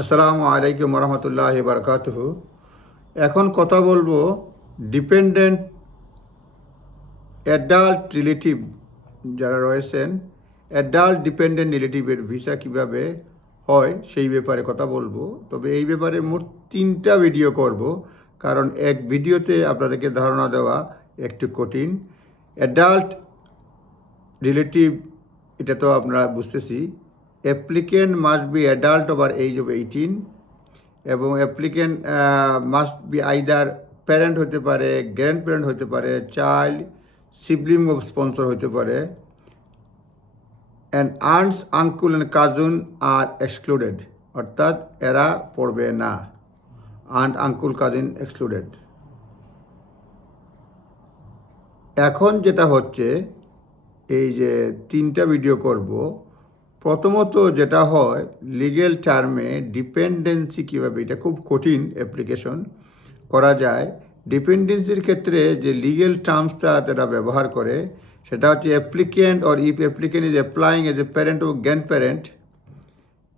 আসসালামু আলাইকুম রহমতুল্লাহ বারকাতুহু। এখন কথা বলবো ডিপেন্ডেন্ট অ্যাডাল্ট রিলেটিভ যারা রয়েছেন, অ্যাডাল্ট ডিপেন্ডেন্ট রিলেটিভের ভিসা কিভাবে হয় সেই ব্যাপারে কথা বলবো। তবে এই ব্যাপারে মোট 3টা ভিডিও করব, কারণ এক ভিডিওতে আপনাদেরকে ধারণা দেওয়া একটু কঠিন। অ্যাডাল্ট রিলেটিভ এটা তো আপনারা বুঝতেছি। Applicant must be adult over age of 18 এবং applicant must be either parent হতে পারে, গ্র্যান্ড প্যারেন্ট হতে পারে, চাইল্ড সিবলিং অফ স্পন্সর হতে পারে, and aunts uncle and cousin are excluded, অর্থাৎ এরা পড়বে না। Aunt uncle cousin excluded. এখন যেটা হচ্ছে, এই যে 3টা ভিডিও করব, প্রথমত যেটা হয় লিগেল টার্মে ডিপেন্ডেন্সি কীভাবে, এটা খুব কঠিন অ্যাপ্লিকেশন করা যায়। ডিপেন্ডেন্সির ক্ষেত্রে যে লিগেল টার্মসটা তারা ব্যবহার করে সেটা হচ্ছে applicant or if applicant is applying as a parent ও grandparent,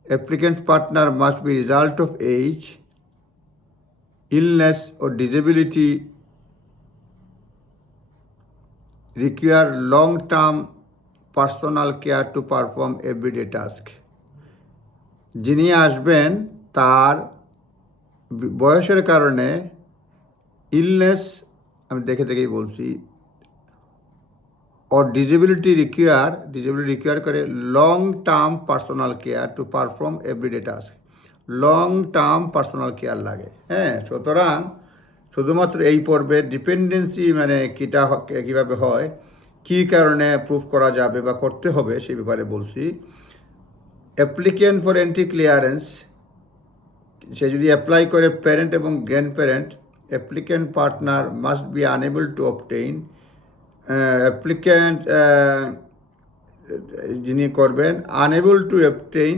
applicant's partner must be result of age, illness or disability require long-term personal care to perform everyday task. যিনি আসবেন তার বয়সের কারণে ইলনেস, আমি দেখেই বলছি, or disability require করে long term personal care to perform everyday task. Long term personal care লাগে। সুতরাং শুধুমাত্র এই পর্বে ডিপেন্ডেন্সি মানে কীভাবে হয়, কী কারণে প্রুফ করা যাবে বা করতে হবে সেই ব্যাপারে বলছি। অ্যাপ্লিকেন্ট ফর এন্ট্রি ক্লিয়ারেন্স, সে যদি অ্যাপ্লাই করে প্যারেন্ট এবং grandparent, applicant partner must be unable to obtain, applicant যিনি করবেন unable to obtain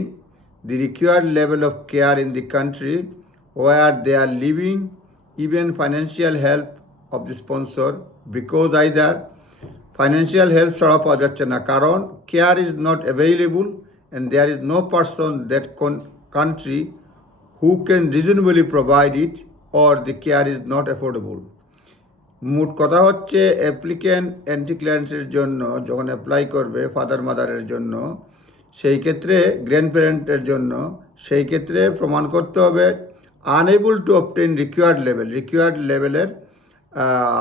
the required level of care in the country where they are living, even financial help of the sponsor, because either financial help ছাড়া পাওয়া যাচ্ছে না, কারণ care is not available and there is no person that country who can reasonably provide it or the care is not affordable. মোট কথা হচ্ছে applicant entry ক্লিয়ারেন্সের জন্য যখন অ্যাপ্লাই করবে ফাদার মাদারের জন্য, সেই ক্ষেত্রে গ্র্যান্ড প্যারেন্টের জন্য, সেই ক্ষেত্রে প্রমাণ করতে হবে আনএবল টু অবটেইন রিকোয়ার্ড লেভেলের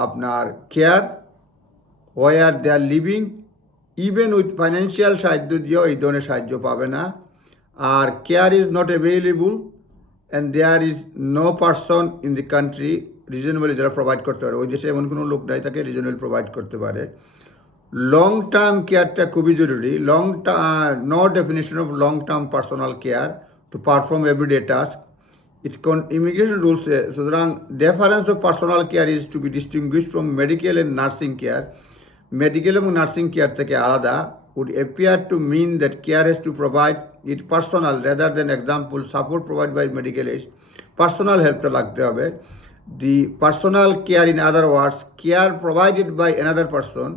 আপনার care where they are living, even with financial সাহায্য দিয়েও এই ধরনের সাহায্য পাবে না। আর care is not available and there is no person in the country reasonably যারা প্রোভাইড করতে পারে, ওই দেশে এমন কোনো লোক নাই তাকে রিজনেবল প্রোভাইড করতে পারে। লং টার্ম কেয়ারটা খুবই জরুরি। No definition of long term personal care to perform everyday task immigration রুলসে। সুতরাং difference of personal care is to be distinguish from medical and nursing care. Medical এবং নার্সিং কেয়ার থেকে আলাদা would appear to mean that care has to provide it personal rather than example support provided by medical aid. Personal help to লাগতে হবে। The personal care, in other words, care provided by another person,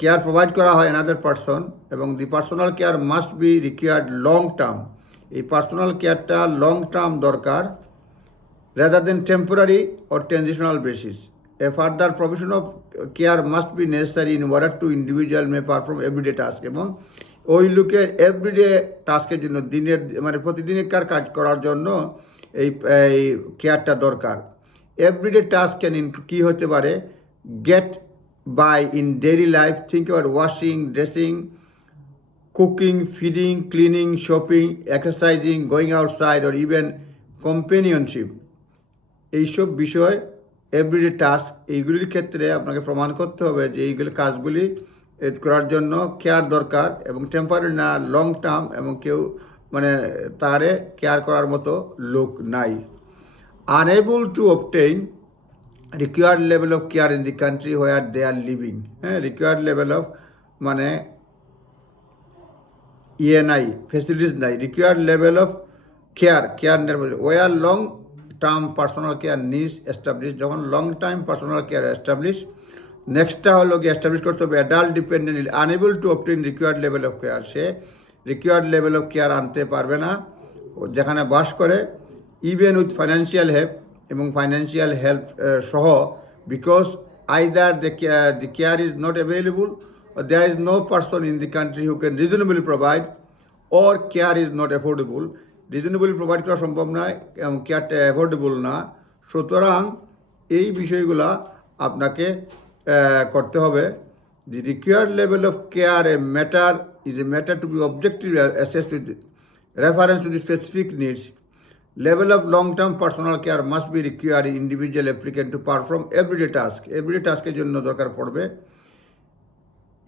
care provide করা হয় another person, এবং the personal care must be required long term. এই personal কেয়ারটা long term দরকার rather than temporary or transitional basis. A further provision of care must be necessary in order to individual may perform everyday task, এবং ওই লোকের everyday টাস্কের জন্য দিনের মানে প্রতিদিনকার কাজ করার জন্য এই কেয়ারটা দরকার। এভরিডে টাস্ক ক্যান কী হতে পারে, get by in daily life, think about washing, dressing, cooking, feeding, cleaning, shopping, exercising, going outside or even companionship. এইসব বিষয় এভরিডে টাস্ক, এইগুলির ক্ষেত্রে আপনাকে প্রমাণ করতে হবে যে এইগুলি কাজগুলি করার জন্য কেয়ার দরকার এবং টেম্পারারি না, লং টার্ম, এবং কেউ মানে তারে কেয়ার করার মতো লোক নাই। Unable to obtain required level of care in the country where they are living. Required level of মানে নাই, ফেসিলিটিস নাই, required level of care where long term personal care needs establish. যখন long time personal care establish, নেক্সটটা হলো কি establish করতে হবে adult dependent unable to obtain required level of care, সে রিকোয়ার্ড লেভেল অফ কেয়ার আনতে পারবে না। যেখানে বাস করে, ইভেন উইথ ফাইন্যান্সিয়াল হেল্প এবং ফাইন্যান্সিয়াল হেল্প সহ, because either the care is not available or there is no person in the country who can reasonably provide or care is not affordable. Reasonably provide করা সম্ভব নয় এবং কেয়ারটা affordable না। সুতরাং এই বিষয়গুলা আপনাকে করতে হবে। The required level of care is a matter to be objectively assessed with reference to the specific needs. Level of long-term personal care must be required in individual applicant to perform everyday task. Everyday taskের জন্য দরকার পড়বে।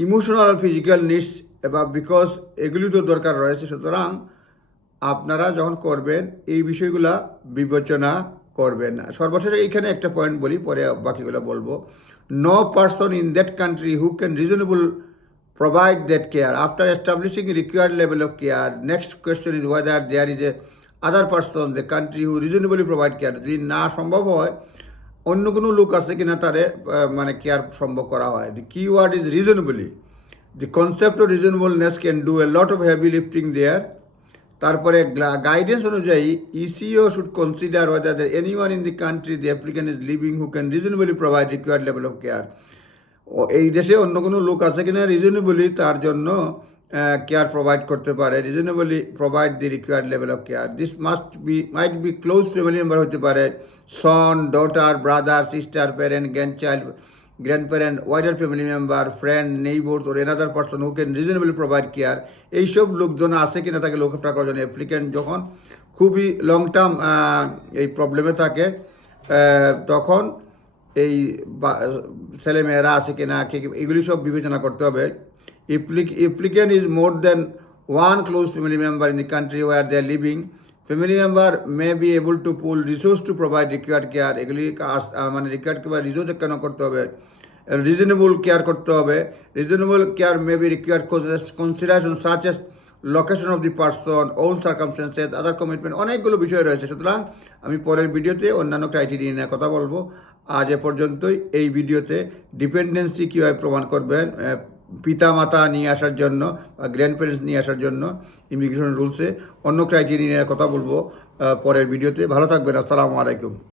Emotional আর physical needs এবং because এগুলি তো দরকার রয়েছে। সুতরাং আপনারা যখন করবেন এই বিষয়গুলা বিবেচনা করবেন। সর্বশেষ এইখানে একটা পয়েন্ট বলি, পরে বাকিগুলো বলবো। No person in that country who can reasonable provide that care. After establishing a required level of care, next question is whether there is a other person in the country who reasonably provide care. যদি না সম্ভব হয় অন্য কোনো লোক আছে কিনা তারে মানে কেয়ার সম্ভব করা হয়। The key word is reasonably. The concept of reasonableness can do a lot of heavy lifting there. তারপরে গাইডেন্স অনুযায়ী ECO should consider whether there anyone in the country the applicant is living who can reasonably provide required level of care. এই দেশে অন্য কোনো লোক আছে কিনা reasonably তার জন্য কেয়ার প্রোভাইড করতে পারে, reasonably provide the required level of care. This might be close family member হতে পারে, son, daughter, brother, sister, parent, grandparent, wider family member, friend, neighbours or another person who can reasonably provide care. এইসব লোকজন আছে কিনা তাকে লোক করার জন্য অ্যাপ্লিক্যান্ট যখন খুবই লং টার্ম এই প্রবলেমে থাকে তখন এই ছেলেমেয়েরা আছে কিনা এগুলি সব বিবেচনা করতে হবে। Applicant is more than one close family member in the country where they are living. Family member may be able to pool resource to provide required care. এগুলি মানে রিকোয়ার্ড কেয়ার রিসোর্স কেন করতে হবে, রিজনেবল কেয়ার করতে হবে। Reasonable care may be required consideration such as location of the person, own circumstances, other commitment, অনেকগুলো বিষয় রয়েছে। সুতরাং আমি পরের ভিডিওতে অন্যান্য ক্রাইটেরিয়া নিয়ে কথা বলবো। আজ এ পর্যন্তই। এই ভিডিওতে ডিপেন্ডেন্সি কীভাবে প্রমাণ করবেন পিতা মাতা নিয়ে আসার জন্য বা গ্র্যান্ড প্যারেন্টস নিয়ে আসার জন্য ইমিগ্রেশন রুলসে, অন্য ক্রাইটেরিয়া নিয়ে কথা বলবো পরের ভিডিওতে। ভালো থাকবেন। আসসালামু আলাইকুম।